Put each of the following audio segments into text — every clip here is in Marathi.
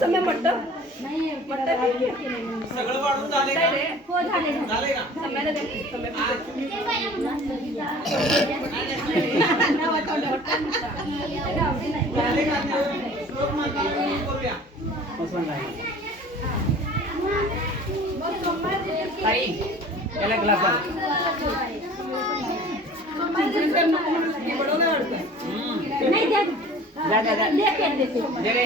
समय म्हटलं सगळं वाढून झाले का? हो झाले झाले का? झाले का? श्लोक म्हणताना करूया. ताई याला ग्लास आण. नाही द्या जा जा जा. देते देते दे रे,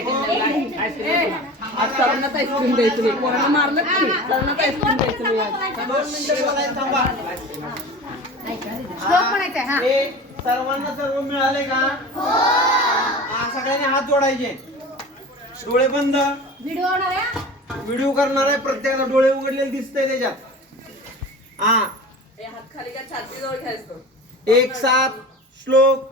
आईस्क्रीम. आज सरनात आईस्क्रीम द्यायचं नाही कोणाला मारलं की सरनात आईस्क्रीम द्यायचं नाही आज. 2 मिनिटं बोलायचं थांबा. श्लोक म्हणायचा आहे, हा. हे सर्वांना सर्व मिळाले का? हा, सगळ्यांनी हात जोडायचे. डोळे बंद. व्हिडिओ होणार आहे. व्हिडिओ करणार आहे प्रत्येकाला डोळे उघडलेले दिसतंय त्याच्यात. हा हात खाली का छाती जवळ घ्यायचं. एक साथ श्लोक